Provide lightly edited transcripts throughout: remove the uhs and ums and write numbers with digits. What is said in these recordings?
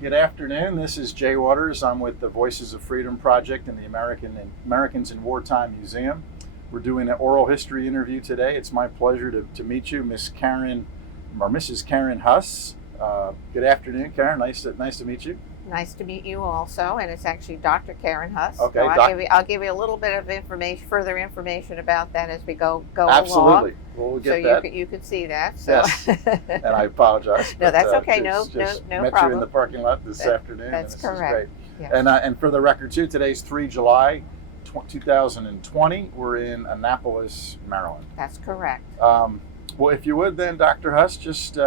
Good afternoon. This is Jay Waters. I'm with the Voices of Freedom Project and the Americans in Wartime Museum. We're doing an oral history interview today. It's my pleasure to meet you, Miss Karen, or Mrs. Karen Huss. Good afternoon, Karen. Nice to meet you. Nice to meet you also, and it's actually Dr. Karen Huss. Okay, so I'll give you a little bit of further information about that as we go Absolutely. along. We'll get so that. you could see that. So. Yes, and I apologize. No, that's okay. Just No met problem. you in the parking lot this afternoon. That's and this correct. Is great. Yes. And for the record too, today's 3 July 2020. We're in Annapolis, Maryland. That's correct. Well, if you would then, Dr. Huss, just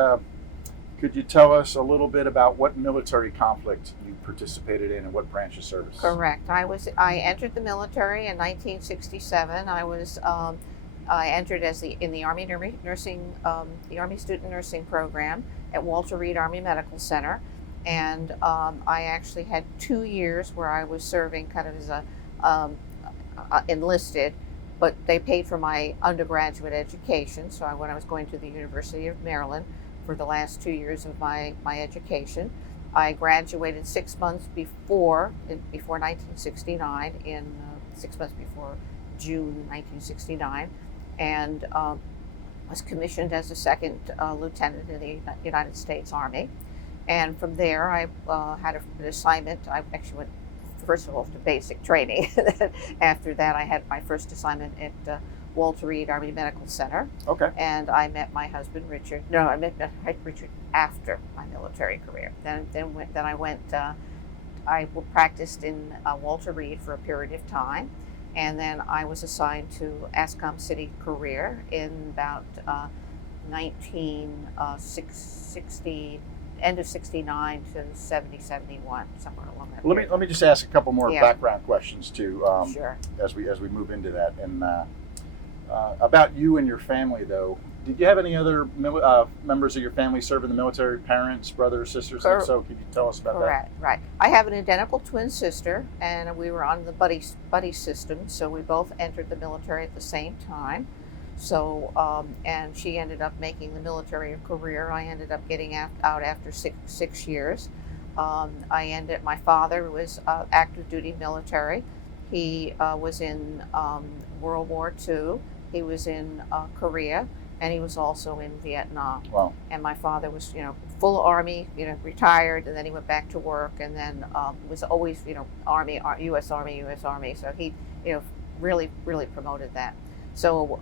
could you tell us a little bit about what military conflict you participated in and what branch of service? Correct. I entered the military in 1967. I entered in the Army nursing, the Army Student Nursing Program at Walter Reed Army Medical Center, and I actually had 2 years where I was serving kind of as a enlisted, but they paid for my undergraduate education. So when I was going to the University of Maryland for the last 2 years of my education, I graduated 6 months before 1969, 6 months before June 1969, and was commissioned as a second lieutenant in the United States Army. And from there, I had an assignment. I actually went, first of all, to basic training. After that, I had my first assignment at Walter Reed Army Medical Center. Okay. And I met my husband, Richard. No, I met Richard after my military career. Then I went. I practiced in Walter Reed for a period of time, and then I was assigned to ASCOM City Career in about 1960. End of 69 to 70, 71, somewhere along that. Let me just ask a couple more background questions too. Sure. As we move into that, and about you and your family though, did you have any other members of your family serve in the military? Parents, brothers, sisters, and so could you tell us about Correct. Right. I have an identical twin sister, and we were on the buddy system, so we both entered the military at the same time. So, and she ended up making the military a career. I ended up getting out after six years. My father was active duty military. He was in World War II. He was in Korea, and he was also in Vietnam. Wow. And my father was, full Army, retired, and then he went back to work, and then was always, Army, U.S. Army. So he, really, really promoted that. So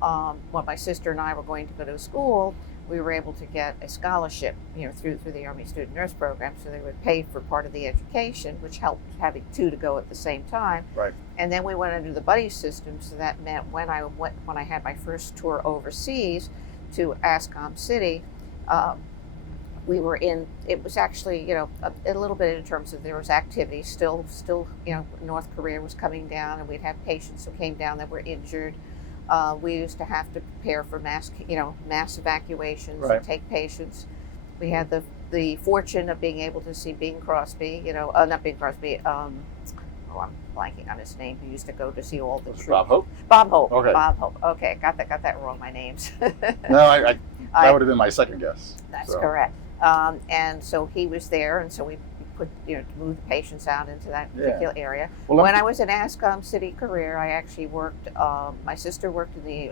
when my sister and I were going to go to school, we were able to get a scholarship, through the Army Student Nurse Program. So they would pay for part of the education, which helped having two to go at the same time. Right. And then we went under the buddy system. So that meant when I had my first tour overseas to ASCOM City, we were in. It was actually, a little bit in terms of there was activity. Still, North Korea was coming down, and we'd have patients who came down that were injured. We used to have to prepare for mass evacuations and take patients. We had the fortune of being able to see Bing Crosby, not Bing Crosby. I'm blanking on his name. He used to go to see all the troops. Bob Hope. Bob Hope. Okay. Bob Hope. Okay, got that wrong. My names. No, that would have been my second guess. That's correct. And so he was there, and so we put, move the patients out into that particular area. Well, when I was in ASCOM City Career, I actually worked, my sister worked in the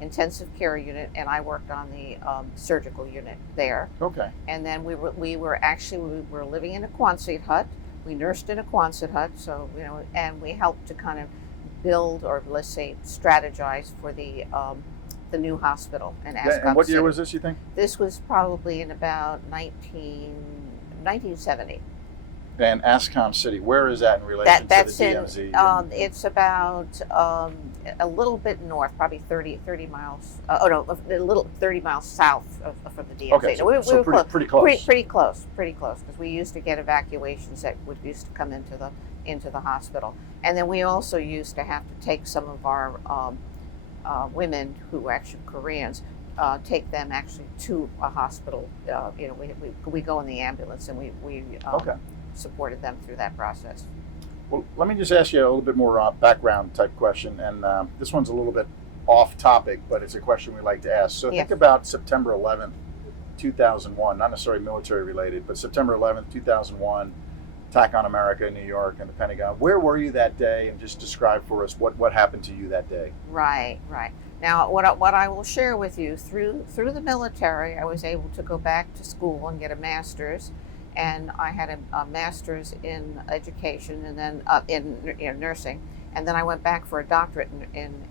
intensive care unit, and I worked on the surgical unit there. Okay. And then we were living in a Quonset hut. We nursed in a Quonset hut, so, and we helped to kind of build, or let's say strategize for the new hospital in ASCOM City. And what year was this, you think? This was probably in about 1970. And ASCOM City, where is that in relation to the DMZ? It's about a little bit north, probably 30 miles. A little 30 miles south from the DMZ. Okay, so we were pretty close. Pretty close, because we used to get evacuations that used to come into the hospital, and then we also used to have to take some of our women who were actually Koreans. Take them actually to a hospital. We go in the ambulance, and we supported them through that process. Well, let me just ask you a little bit more background type question, and this one's a little bit off topic, but it's a question we like to ask. So think about September 11th, 2001, not necessarily military related, but September 11th, 2001, attack on America in New York and the Pentagon. Where were you that day? And just describe for us what happened to you that day. Right, right. Now, what I will share with you, through the military, I was able to go back to school and get a master's, and I had a master's in education, and then in nursing, and then I went back for a doctorate in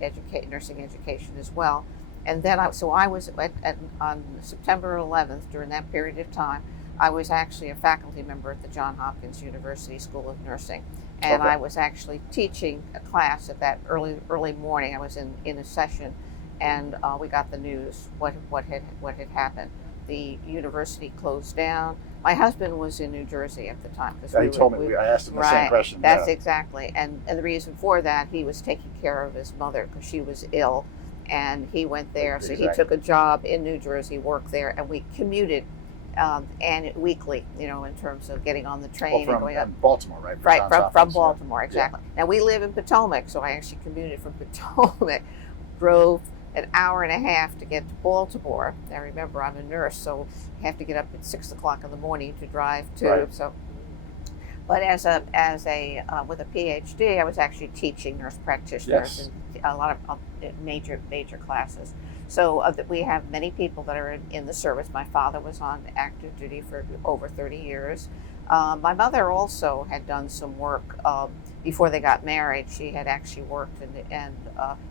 nursing education as well, and then I was on September 11th, during that period of time, I was actually a faculty member at the Johns Hopkins University School of Nursing. And Okay. I was actually teaching a class at that early morning. I was in a session, and we got the news what had happened. The university closed down. My husband was in New Jersey at the time, because He told me. I asked him the same question. That's yeah. exactly, and the reason for that, he was taking care of his mother because she was ill, and he went there. So he took a job in New Jersey, worked there, and we commuted. And weekly, in terms of getting on the train and going up. Baltimore, right? Right, from Baltimore, exactly. Yeah. Now, we live in Potomac, so I actually commuted from Potomac, drove an hour and a half to get to Baltimore. Now, remember, I'm a nurse, so I have to get up at 6 o'clock in the morning to drive to. Right. So, but with a PhD, I was actually teaching nurse practitioners and a lot of major classes. So we have many people that are in the service. My father was on active duty for over 30 years. My mother also had done some work before they got married. She had actually worked and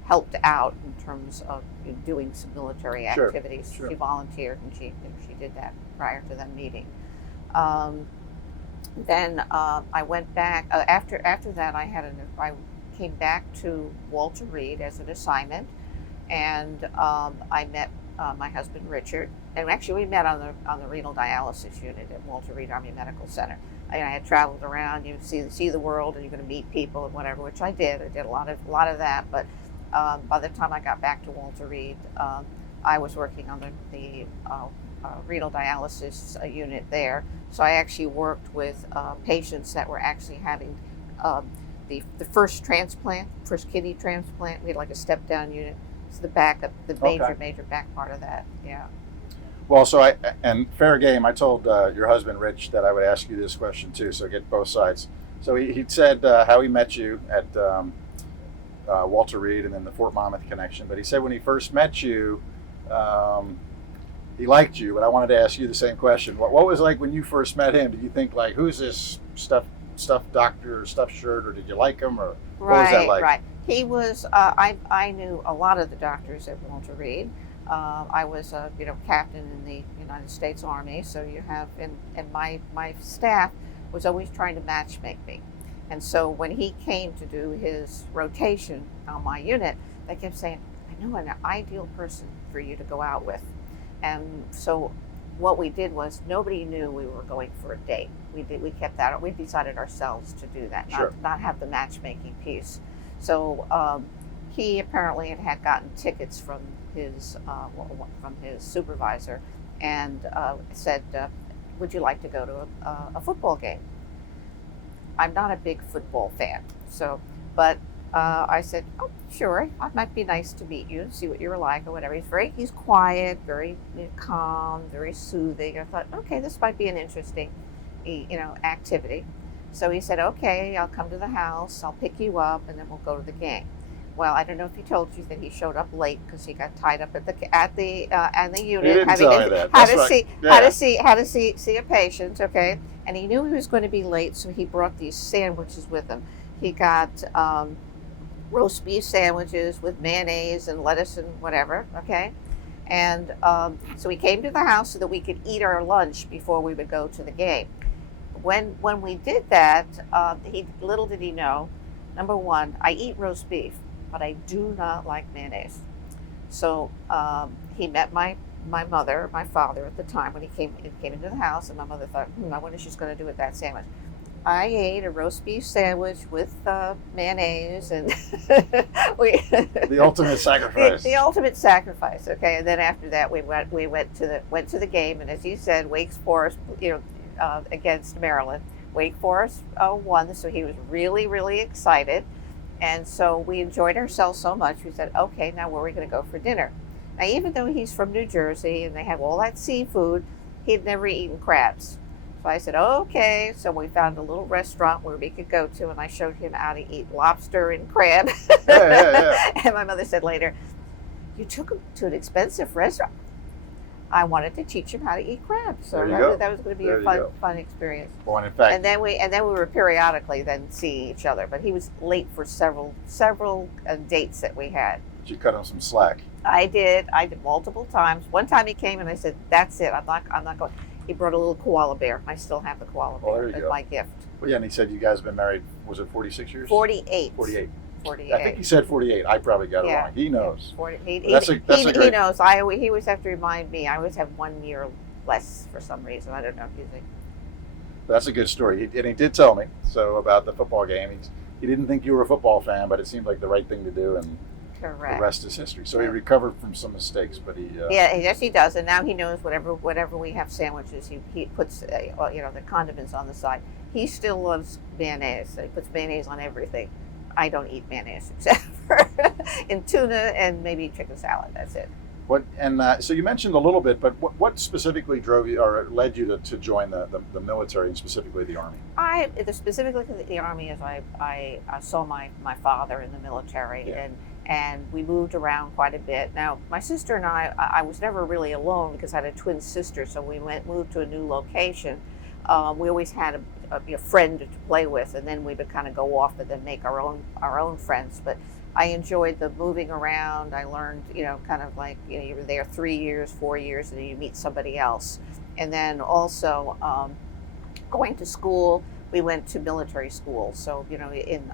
helped out in terms of doing some military activities. Sure. She volunteered, and she did that prior to them meeting. Then I went back. After that, I came back to Walter Reed as an assignment. And I met my husband Richard, and actually we met on the renal dialysis unit at Walter Reed Army Medical Center. I had traveled around, you see the world, and you're going to meet people and whatever, which I did. I did a lot of that. But by the time I got back to Walter Reed, I was working on the renal dialysis unit there. So I actually worked with patients that were actually having the first transplant, first kidney transplant. We had like a step down unit. It's the major back part of that. Yeah. Well, and fair game. I told your husband Rich that I would ask you this question too, so get both sides. So he said how he met you at Walter Reed and then the Fort Monmouth connection. But he said when he first met you, he liked you. But I wanted to ask you the same question. What was it like when you first met him? Did you think like, who's this stuffed doctor or stuffed shirt, or did you like him, or what was that like? Right. He was. I knew a lot of the doctors at Walter Reed. I was a captain in the United States Army, so you have and my staff was always trying to matchmake me, and so when he came to do his rotation on my unit, they kept saying, "I know an ideal person for you to go out with," and so what we did was nobody knew we were going for a date. We kept that. We decided ourselves to do that, not have the matchmaking piece. So he apparently had gotten tickets from his supervisor, and said, "Would you like to go to a football game?" I'm not a big football fan, but I said, "Oh, sure. It might be nice to meet you and see what you're like or whatever." He's quiet, very calm, very soothing. I thought, okay, this might be an interesting, activity. So he said, "Okay, I'll come to the house. I'll pick you up, and then we'll go to the game." Well, I don't know if he told you that he showed up late because he got tied up at the unit, had to see a patient. Okay, and he knew he was going to be late, so he brought these sandwiches with him. He got roast beef sandwiches with mayonnaise and lettuce and whatever. Okay, and so he came to the house so that we could eat our lunch before we would go to the game. When we did that, little did he know, number one, I eat roast beef, but I do not like mayonnaise. So he met my father at the time when he came into the house, and my mother thought, I wonder if she's going to do with that sandwich. I ate a roast beef sandwich with mayonnaise, and the ultimate sacrifice. The ultimate sacrifice. Okay, and then after that, we went to the game, and as you said, Wake Forest, against Maryland. Wake Forest won, so he was really, really excited, and so we enjoyed ourselves so much. We said, okay, now where are we going to go for dinner? Now, even though he's from New Jersey and they have all that seafood, he'd never eaten crabs. So I said, okay. So we found a little restaurant where we could go to, and I showed him how to eat lobster and crab. Yeah. And my mother said later, you took him to an expensive restaurant. I wanted to teach him how to eat crab. So that was going to be a fun experience. Well, and in fact, and then we were periodically then seeing each other. But he was late for several dates that we had. Did you cut him some slack? I did multiple times. One time he came and I said, "That's it. I'm not going." He brought a little koala bear. I still have the koala bear as my gift. Well, yeah, and he said you guys have been married. Was it 46 years? 48. 48. 48. I think he said 48. I probably got it wrong. He knows. 40, he knows. He always have to remind me. I always have 1 year less for some reason. I don't know if you think. That's a good story. And he did tell me about the football game. He didn't think you were a football fan, but it seemed like the right thing to do, and correct. The rest is history. So he recovered from some mistakes, but he. Yes, he does, and now he knows whatever we have sandwiches, he puts the condiments on the side. He still loves mayonnaise. So he puts mayonnaise on everything. I don't eat mayonnaise except for in tuna and maybe chicken salad. That's it. So you mentioned a little bit, but what specifically drove you or led you to join the military and specifically the Army? Specifically the Army is I saw my father in the military, and we moved around quite a bit. Now my sister and I was never really alone because I had a twin sister, so we moved to a new location. We always had a friend to play with, and then we would kind of go off and then make our own friends. But I enjoyed the moving around. I learned, kind of like, you were there 3 years, 4 years, and then you meet somebody else. And then also going to school, we went to military school. So,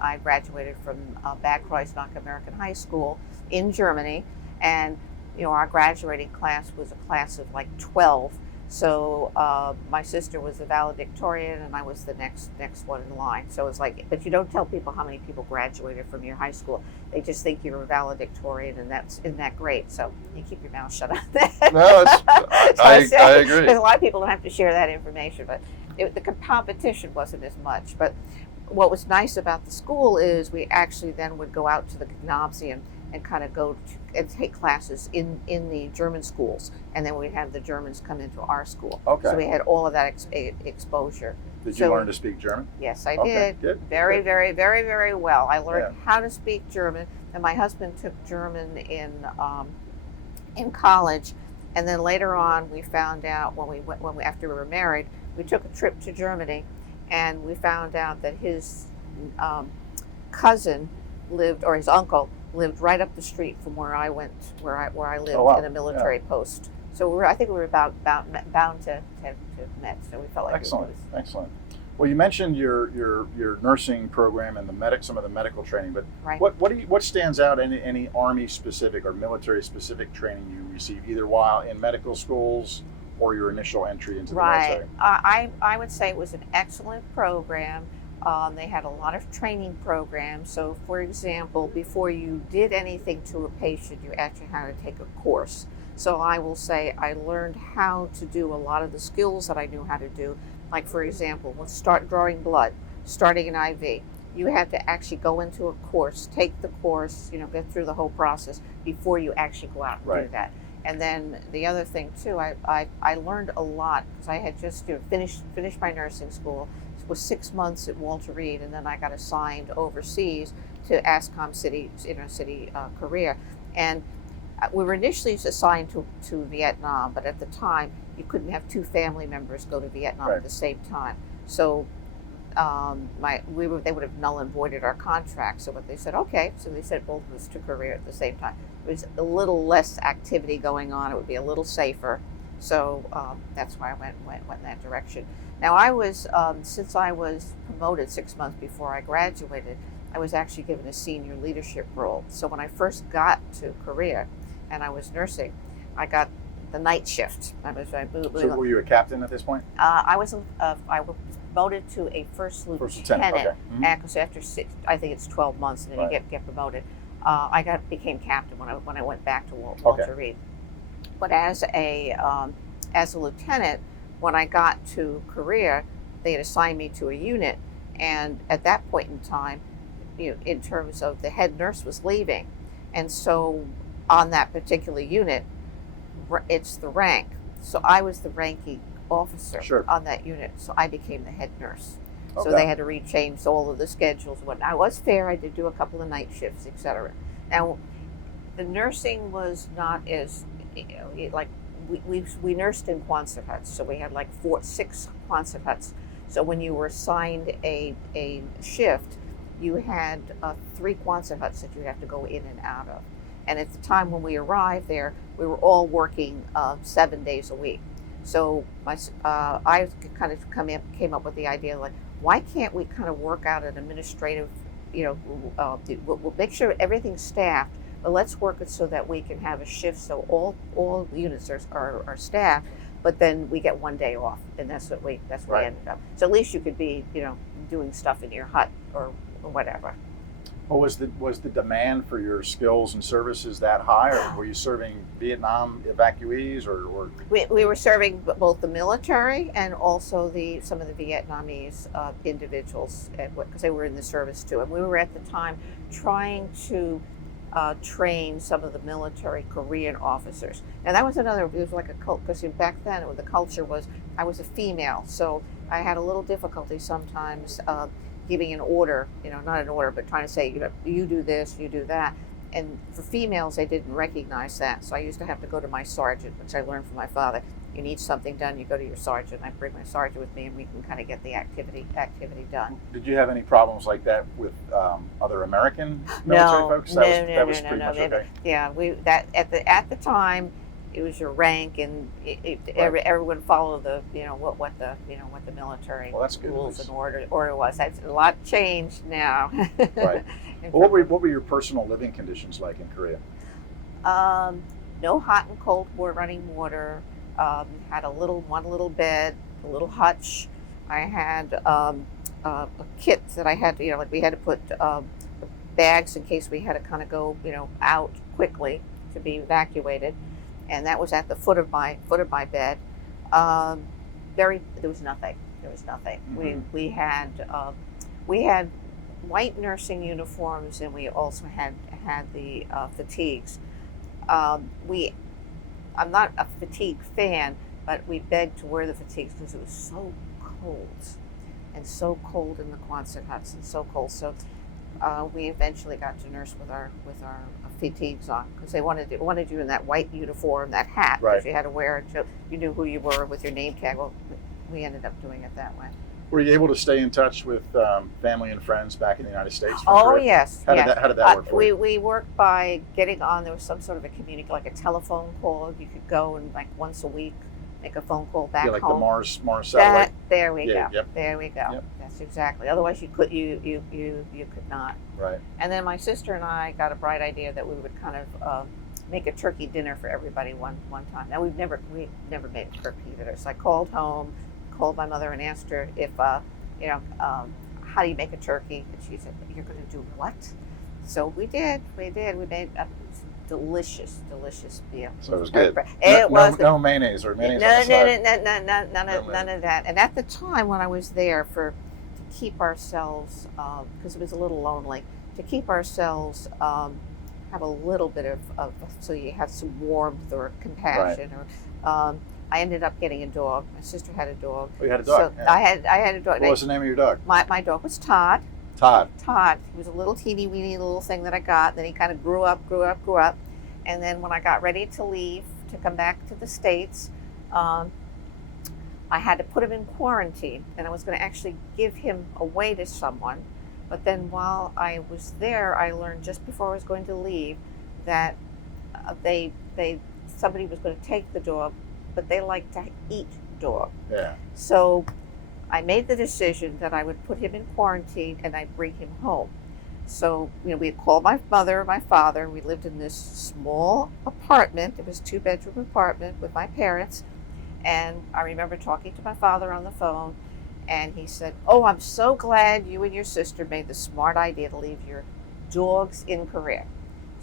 I graduated from Bad Kreuznach American High School in Germany. And, our graduating class was a class of like 12. So my sister was a valedictorian, and I was the next one in line. So it was like, but you don't tell people how many people graduated from your high school. They just think you're a valedictorian, and isn't that great? So you keep your mouth shut on that. No, I agree. Because a lot of people don't have to share that information, but the competition wasn't as much. But what was nice about the school is we actually then would go out to the gymnasium and kind of go and take classes in the German schools, and then we'd have the Germans come into our school. Okay. So we had all of that exposure. Did you learn to speak German? Yes, I did. Good. Very, very, very, very well. I learned how to speak German, and my husband took German in college, and then later on we found out after we were married, we took a trip to Germany, and we found out that his cousin his uncle lived right up the street from where I went, where I lived in a military post. So I think we were bound to have met. So we felt like excellent. Well, you mentioned your nursing program and some of the medical training, but right. What stands out in any Army specific or military specific training you received either while in medical schools or your initial entry into the military? I would say it was an excellent program. They had a lot of training programs. So, for example, before you did anything to a patient, you actually had to take a course. So I will say I learned how to do a lot of the skills that I knew how to do. Like, for example, let's start drawing blood, starting an IV. You had to actually go into a course, take the course, get through the whole process before you actually go out and do that. And then the other thing, too, I learned a lot because I had just finished my nursing school. Was 6 months at Walter Reed, and then I got assigned overseas to ASCOM City, Korea. And we were initially assigned to Vietnam, but at the time you couldn't have two family members go to Vietnam at the same time. So they would have null and voided our contract. So what they said, okay, so they said both of us to Korea at the same time. There was a little less activity going on. It would be a little safer. So that's why I went in that direction. Now I was, since I was promoted 6 months before I graduated, I was actually given a senior leadership role. So when I first got to Korea and I was nursing, I got the night shift. So were you a captain at this point? I was promoted to a first lieutenant. Okay. Mm-hmm. Because after I think it's 12 months, and then you get promoted. I became captain when I went back to Walter Reed. But as a lieutenant, when I got to Korea, they had assigned me to a unit, and at that point in time, in terms of the head nurse was leaving, and so on that particular unit, it's the rank. So I was the ranking officer Sure. on that unit, so I became the head nurse. So Okay. they had to rechange all of the schedules. When I was fair, I did do a couple of night shifts, etc. Now, the nursing was not as, like we nursed in Quonset huts, so we had like 6 Quonset huts. So when you were assigned a shift, you had 3 Quonset huts that you have to go in and out of. And at the time when we arrived there, we were all working 7 days a week. So I kind of came up with the idea, like, why can't we kind of work out an administrative, we'll make sure everything's staffed, but let's work it so that we can have a shift so all units are staffed, but then we get 1 day off, and that's what we Right. ended up. So at least you could be, doing stuff in your hut or whatever. Well, was the demand for your skills and services that high, or were you serving Vietnam evacuees, or? We were serving both the military and also some of the Vietnamese individuals, because they were in the service too. And we were at the time trying to train some of the military Korean officers. Now that was it was like a cult, because back then the culture was, I was a female, so I had a little difficulty sometimes giving an order, not an order, but trying to say, you do this, you do that. And for females, they didn't recognize that. So I used to have to go to my sergeant, which I learned from my father. You need something done, you go to your sergeant. I bring my sergeant with me, and we can kind of get the activity done. Did you have any problems like that with other American military folks? That was pretty much okay. Yeah, at the time, it was your rank, and everyone followed the what the military Well, that's good, rules and order was. That's a lot changed now. Right. Well, what were your personal living conditions like in Korea? No hot and cold running water. Had one little bed, a little hutch. I had a kit that I had to, like we had to put bags in case we had to kind of go, out quickly to be evacuated, and that was at the foot of my bed. There was nothing. Mm-hmm. We had white nursing uniforms, and we also had the fatigues. I'm not a fatigue fan, but we begged to wear the fatigues because it was so cold in the Quonset huts, and so cold. So we eventually got to nurse with our fatigues on, because they wanted you in that white uniform, that hat, Right. because you had to wear it so you knew who you were with your name tag. Well, we ended up doing it that way. Were you able to stay in touch with family and friends back in the United States? Oh, yes. How did that work for you? We worked by getting on. There was some sort of a like a telephone call. You could go and, like, once a week, make a phone call back like home. the Mars satellite. There we Yeah, go. yep. There we go. Yep. That's exactly. Otherwise, you could not. Right. And then my sister and I got a bright idea that we would kind of make a turkey dinner for everybody one time. Now we never made a turkey dinner. So I called my mother and asked her if how do you make a turkey? And she said, "You're going to do what?" So we did. We made a delicious meal. So it was good. It was no mayonnaise or mayonnaise no, on the side. none of that. And at the time when I was there to keep ourselves, because it was a little lonely, to keep ourselves have a little bit of so you have some warmth or compassion, or I ended up getting a dog. My sister had a dog. Oh, you had a dog. So Yeah. I had a dog. What was the name of your dog? My dog was Todd. Todd. He was a little teeny weeny little thing that I got. Then he kind of grew up. And then when I got ready to leave to come back to the States, I had to put him in quarantine, and I was going to actually give him away to someone. But then while I was there, I learned just before I was going to leave that somebody was going to take the dog, but they like to eat dog. Yeah. So I made the decision that I would put him in quarantine and I'd bring him home. So, we called my mother and my father. We lived in this small apartment. It was a 2-bedroom apartment with my parents. And I remember talking to my father on the phone, and he said, "Oh, I'm so glad you and your sister made the smart idea to leave your dogs in Korea."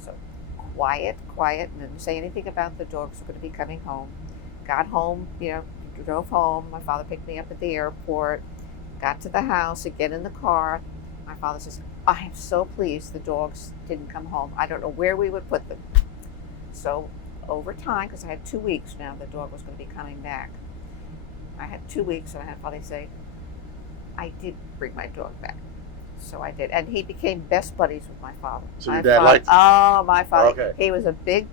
So quiet, didn't say anything about the dogs were going to be coming home. Got home, drove home. My father picked me up at the airport, got to the house, again in the car. My father says, "I am so pleased the dogs didn't come home. I don't know where we would put them." So over time, because I had 2 weeks now, the dog was going to be coming back. I had 2 weeks, and I had finally say, I did bring my dog back. So I did, and he became best buddies with my father. So your dad liked him? Oh, my father! Okay. He was a big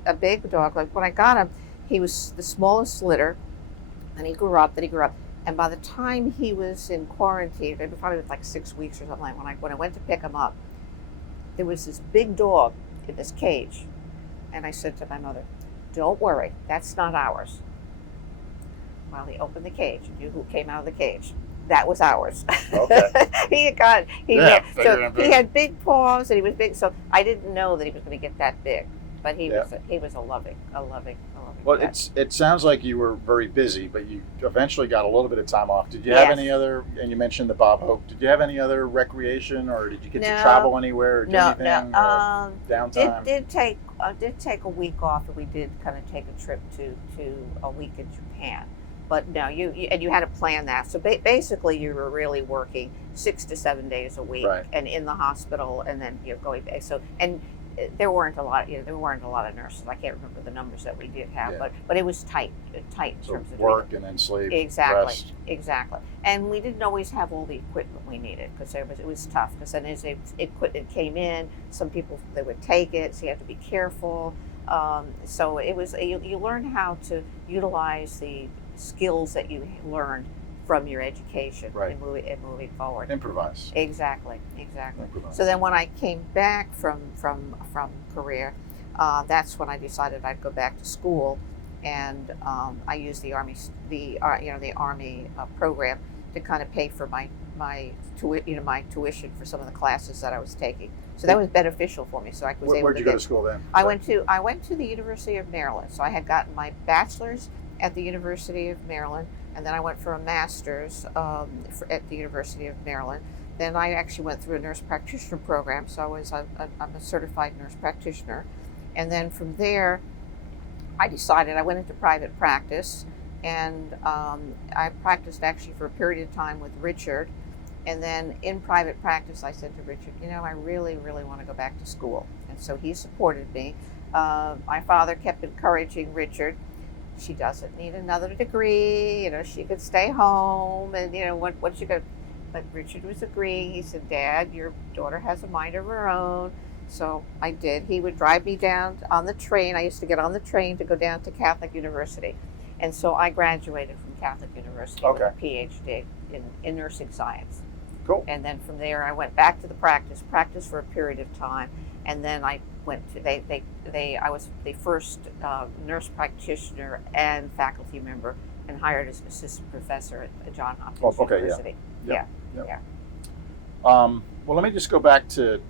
dog. Like when I got him, he was the smallest litter, and he grew up. And by the time he was in quarantine, it probably was like 6 weeks or something. Like when I went to pick him up, there was this big dog in this cage, and I said to my mother, "Don't worry, that's not ours." Well, he opened the cage, and you knew who came out of the cage? That was ours. Okay. he had big paws, and he was big. So I didn't know that he was going to get that big, but he was a loving. Well, pet. it sounds like you were very busy, but you eventually got a little bit of time off. Did you have any other? And you mentioned the Bob Hope. Did you have any other recreation, or did you get to travel anywhere or do anything? Or downtime. Did take a week off, and we did kind of take a trip to a week in Japan. But no, you had to plan that. So basically, you were really working 6 to 7 days a week, right, and in the hospital, and then you're going back. So there weren't a lot. There weren't a lot of nurses. I can't remember the numbers that we did have, but it was tight in terms of work and then sleep. Exactly. And we didn't always have all the equipment we needed because it was tough. Because then as the equipment came in, some people they would take it, so you have to be careful. So it was you learn how to utilize the skills that you learned from your education right, and moving forward. Improvise. Exactly. Improvise. So then when I came back from Korea, that's when I decided I'd go back to school, and I used the Army program to kind of pay for my tuition for some of the classes that I was taking. So that was beneficial for me. So I was able to. Where'd you go to school then? I went to the University of Maryland. So I had gotten my bachelor's at the University of Maryland, and then I went for a master's at the University of Maryland. Then I actually went through a nurse practitioner program, so I'm a certified nurse practitioner. And then from there, I decided I went into private practice, and I practiced actually for a period of time with Richard. And then in private practice, I said to Richard, I really, really want to go back to school. And so he supported me. My father kept encouraging Richard. She doesn't need another degree. She could stay home, and what she could. But Richard was agreeing. He said, "Dad, your daughter has a mind of her own." So I did. He would drive me down on the train. I used to get on the train to go down to Catholic University, and so I graduated from Catholic University with a PhD in nursing science. Cool. And then from there, I went back to the practice for a period of time, and then I went to I was the first nurse practitioner and faculty member, and hired as an assistant professor at Johns Hopkins University. Yeah. Well, let me just go back to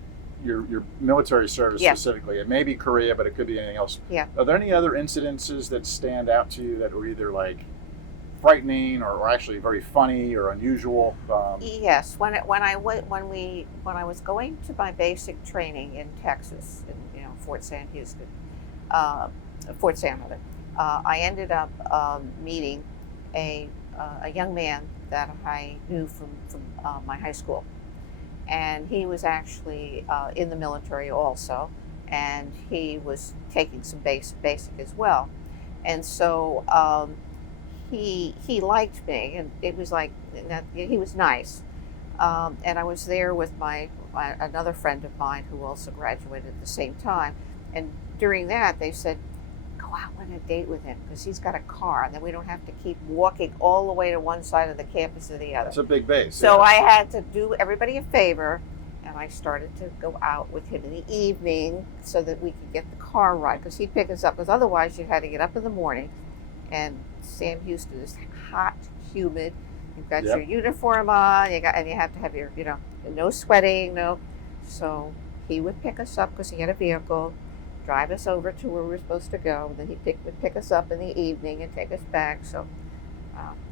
your military service specifically. It may be Korea, but it could be anything else. Yeah. Are there any other incidences that stand out to you that were either like frightening or actually very funny or unusual? Yes. When I was going to my basic training in Texas, in Fort Sam, I ended up meeting a young man that I knew from my high school, and he was actually in the military also, and he was taking some basic as well, and so he liked me, and it was like he was nice, and I was there with another friend of mine who also graduated at the same time, and during that they said, go out on a date with him because he's got a car, and then we don't have to keep walking all the way to one side of the campus or the other. It's a big base. So I had to do everybody a favor, and I started to go out with him in the evening so that we could get the car ride, because he'd pick us up, because otherwise you had to get up in the morning, and Sam Houston is hot, humid. You've got your uniform on, and you have to have your, no sweating, no. So he would pick us up because he had a vehicle, drive us over to where we were supposed to go. Then he would pick us up in the evening and take us back. So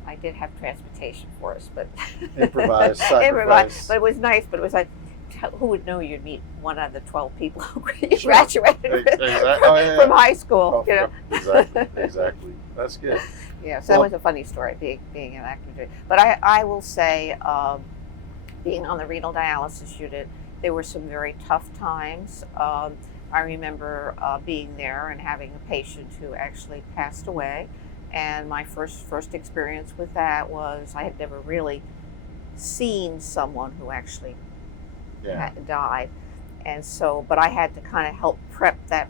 I did have transportation for us, but improvised, sacrifice. But it was nice. But it was like, who would know you'd meet one out of the 12 people who graduated from high school? Exactly. That's good. Yeah, so that was a funny story, being an active duty. But I will say, being on the renal dialysis unit, there were some very tough times. I remember being there and having a patient who actually passed away. And my first experience with that was I had never really seen someone who actually Yeah. died, and so but I had to kind of help prep that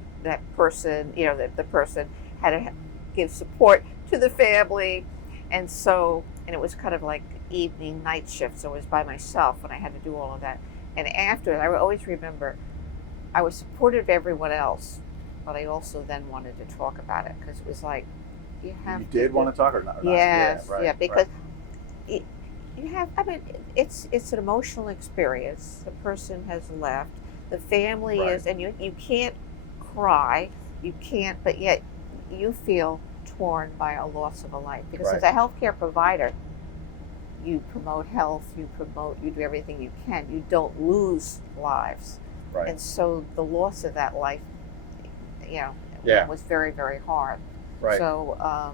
person. That the person had to give support to the family, and it was kind of like evening night shift, so I was by myself when I had to do all of that. And after I would always remember I was supportive of everyone else, but I also then wanted to talk about it because it was like you have You did want to talk or not? yes, Yeah, right, yeah, because right. you have, I mean, it's an emotional experience. The person has left, the family Right. is, and you can't cry, you can't, but yet you feel torn by a loss of a life, because Right. as a healthcare provider you promote health, you do everything you can, you don't lose lives. Right. And so the loss of that life, Yeah. was very, very hard. Right. So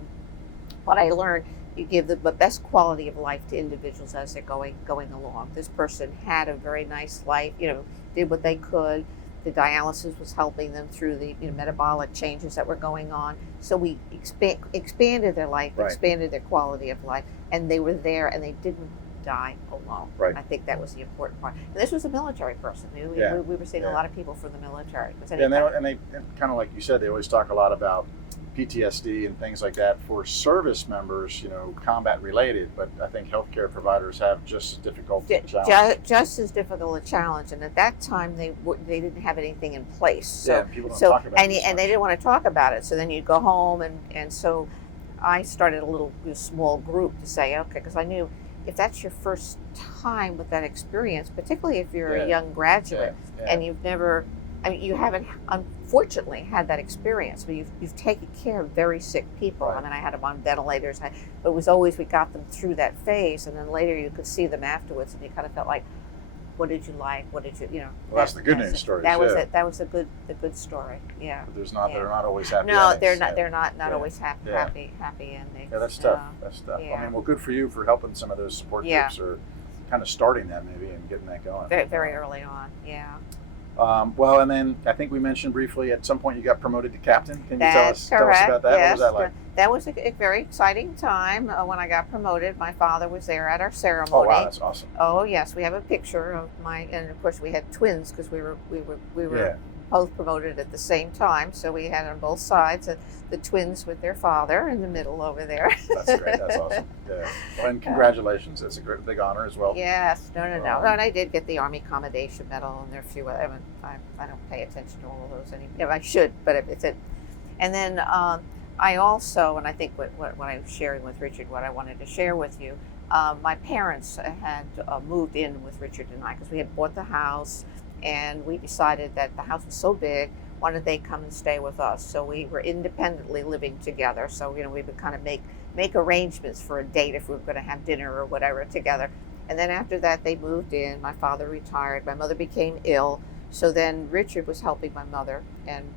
what I learned, you give the best quality of life to individuals as they're going along. This person had a very nice life, did what they could. The dialysis was helping them through the metabolic changes that were going on. So we expanded their life, Right. expanded their quality of life, and they were there, and they didn't die alone. Right. I think that was the important part. And this was a military person. We were seeing Yeah. a lot of people from the military. And they kind of like you said, they always talk a lot about PTSD and things like that for service members, combat related. But I think healthcare providers have just as difficult a challenge. Just as difficult a challenge. And at that time, they didn't have anything in place. So, Yeah, people don't talk about it and they didn't want to talk about it. So then you'd go home, and so I started a small group to say, okay, because I knew if that's your first time with that experience, particularly if you're a young graduate and you've never, you haven't unfortunately had that experience, but you've taken care of very sick people. Right. I mean, I had them on ventilators, but it was always, we got them through that phase, and then later you could see them afterwards, and you kind of felt like, what did you like? What did you, Well, that's the good news story. That was it. That was the good story. Yeah. But they're not always happy. No, endings. they're not always happy endings. Yeah, that's tough. That's tough. Yeah. I mean, well, good for you for helping some of those support groups, or kind of starting that maybe and getting that going. Very, very early on. Yeah. Well, and then I think we mentioned briefly at some point you got promoted to captain. Can you tell us about that? Yes. What was that like? That was a very exciting time when I got promoted. My father was there at our ceremony. Oh wow, that's awesome. Oh yes, we have a picture of and of course we had twins because we were both promoted at the same time. So we had on both sides the twins with their father in the middle over there. That's great. That's awesome. Yeah. Well, and congratulations. That's a great big honor as well. Yes. No. And I did get the Army Commendation Medal, and there are a few. I don't pay attention to all of those anymore. I should, but it's it. And then I also, and I think what I was sharing with Richard, what I wanted to share with you, my parents had moved in with Richard and I because we had bought the house. And we decided that the house was so big, why don't they come and stay with us? So we were independently living together. So, we would kind of make arrangements for a date if we were going to have dinner or whatever together. And then after that, they moved in. My father retired. My mother became ill. So then Richard was helping my mother, and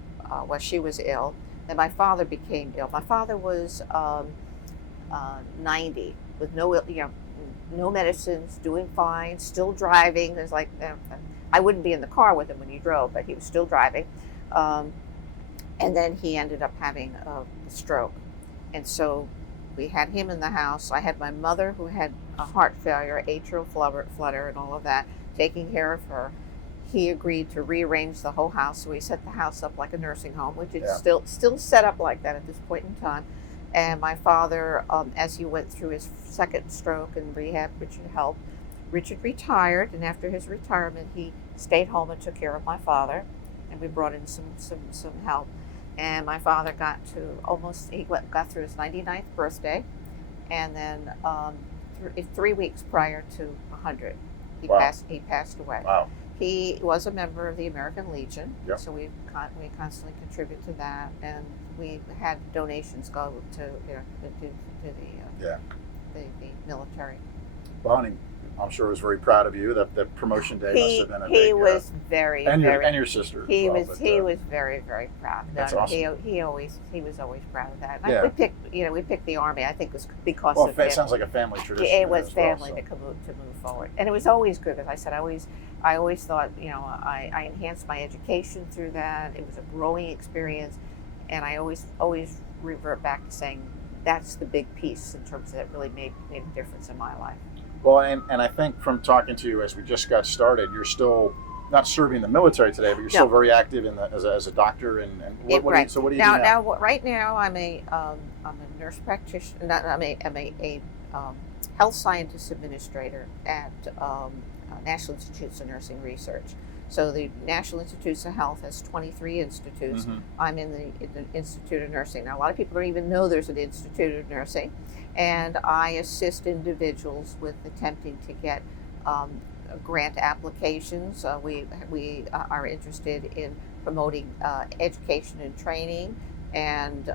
while she was ill. Then my father became ill. My father was 90 with no medicines, doing fine, still driving. There's like, I wouldn't be in the car with him when he drove, but he was still driving. And then he ended up having a stroke. And so we had him in the house. I had my mother who had a heart failure, atrial flutter, and all of that, taking care of her. He agreed to rearrange the whole house. So we set the house up like a nursing home, which is still set up like that at this point in time. And my father, as he went through his second stroke and rehab, Richard helped. Richard retired, and after his retirement, he stayed home and took care of my father, and we brought in some help. And my father got through his 99th birthday, and then 3 weeks prior to 100, he passed away. Wow. He was a member of the American Legion, Yep. so we constantly contribute to that, and we had donations go to the military. Well, I'm sure was very proud of you. That promotion day must have been a big. He was very, and very. your sister. He as well, was but, he was very, very proud. That's awesome. He was always proud of that. Yeah. We picked the Army. I think it was because well, of it him. sounds like a family tradition. It was as well, family so. to move forward, and it was always good. As I said, I always thought, I enhanced my education through that. It was a growing experience, and I always revert back to saying that's the big piece in terms of that really made a difference in my life. Well, and I think from talking to you as we just got started, you're still not serving the military today, but you're still very active as a doctor. And what do you, so what do you do now? Right now, I'm a nurse practitioner. I'm a health scientist administrator at National Institutes of Nursing Research. So the National Institutes of Health has 23 institutes. Mm-hmm. I'm in the Institute of Nursing. Now, a lot of people don't even know there's an Institute of Nursing, and I assist individuals with attempting to get grant applications. We are interested in promoting education and training, and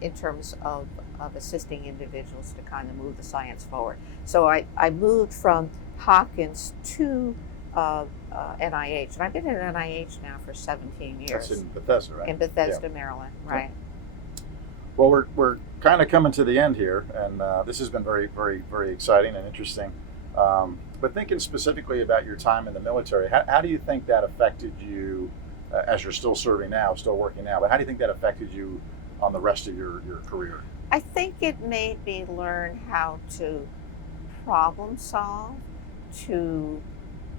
in terms of assisting individuals to kind of move the science forward. So I moved from Hopkins to NIH, and I've been at NIH now for 17 years. That's in Bethesda, right? In Bethesda, Maryland, right. Well, we're kind of coming to the end here, and this has been very, very, very exciting and interesting. But thinking specifically about your time in the military, how do you think that affected you as you're still serving now, still working now, but how do you think that affected you on the rest of your career? I think it made me learn how to problem solve, to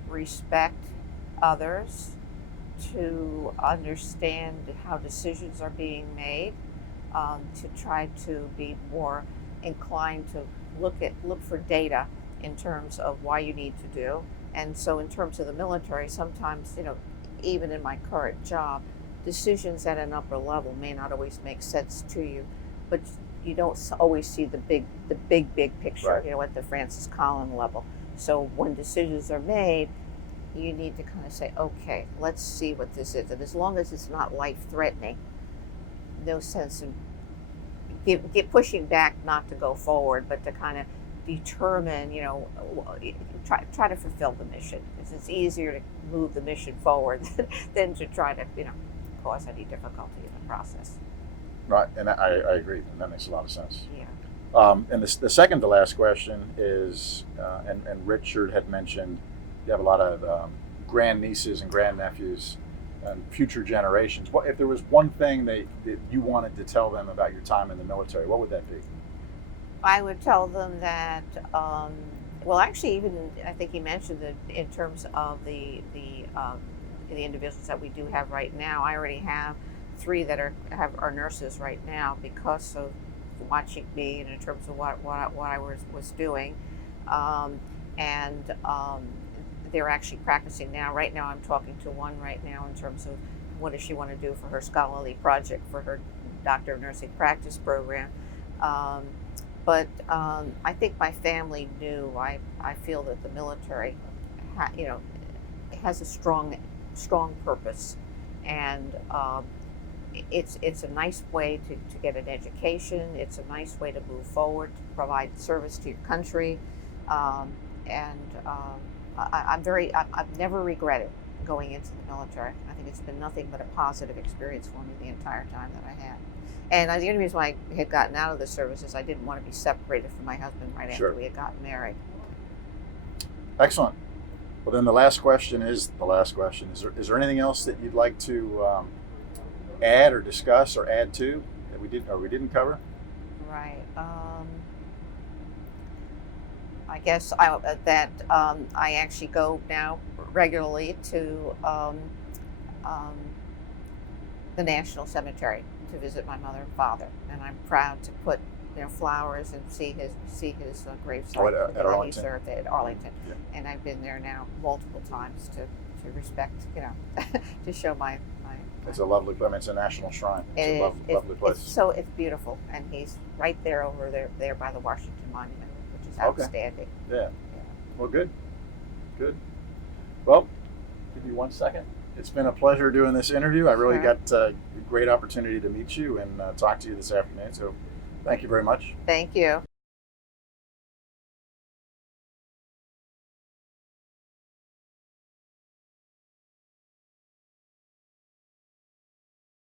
respect others, to understand how decisions are being made, to try to be more inclined to look for data in terms of why you need to do. And so in terms of the military, sometimes, even in my current job, decisions at an upper level may not always make sense to you, but you don't always see the big picture, right. At the Francis Collin level. So when decisions are made, you need to kind of say, okay, let's see what this is. And as long as it's not life-threatening, no sense in pushing back not to go forward, but to kind of determine, try to fulfill the mission. Because it's easier to move the mission forward than to try to, cause any difficulty in the process. Right, and I agree, and that makes a lot of sense. Yeah. And the second to last question is, and Richard had mentioned, you have a lot of grandnieces and grandnephews and future generations. If there was one thing that you wanted to tell them about your time in the military, what would that be? I would tell them that, actually, even I think he mentioned that in terms of the individuals that we do have right now, I already have 3 that are nurses right now because of watching me and in terms of what I was doing, and they're actually practicing now. Right now, I'm talking to one right now in terms of what does she want to do for her scholarly project for her Doctor of Nursing practice program. But I think my family knew. I feel that the military, has a strong purpose, and it's a nice way to get an education. It's a nice way to move forward, to provide service to your country, and I've never regretted going into the military. I think it's been nothing but a positive experience for me the entire time that I had. And the only reason why I had gotten out of the service is I didn't want to be separated from my husband right after we had gotten married. Excellent. Well, then the last question is the last question. Is there anything else that you'd like to add or discuss or add to that we didn't cover? Right. I guess I actually go now regularly to the National Cemetery to visit my mother and father, and I'm proud to put flowers and see his gravesite at Arlington. He served at Arlington. Yeah. And I've been there now multiple times to respect, to show my. It's a lovely. It's a national shrine. It's a lovely place. It's beautiful, and he's right there over there by the Washington Monument, which is outstanding. Yeah. Well, good. Well, give you 1 second. It's been a pleasure doing this interview. I really got a great opportunity to meet you and talk to you this afternoon. So, thank you very much. Thank you.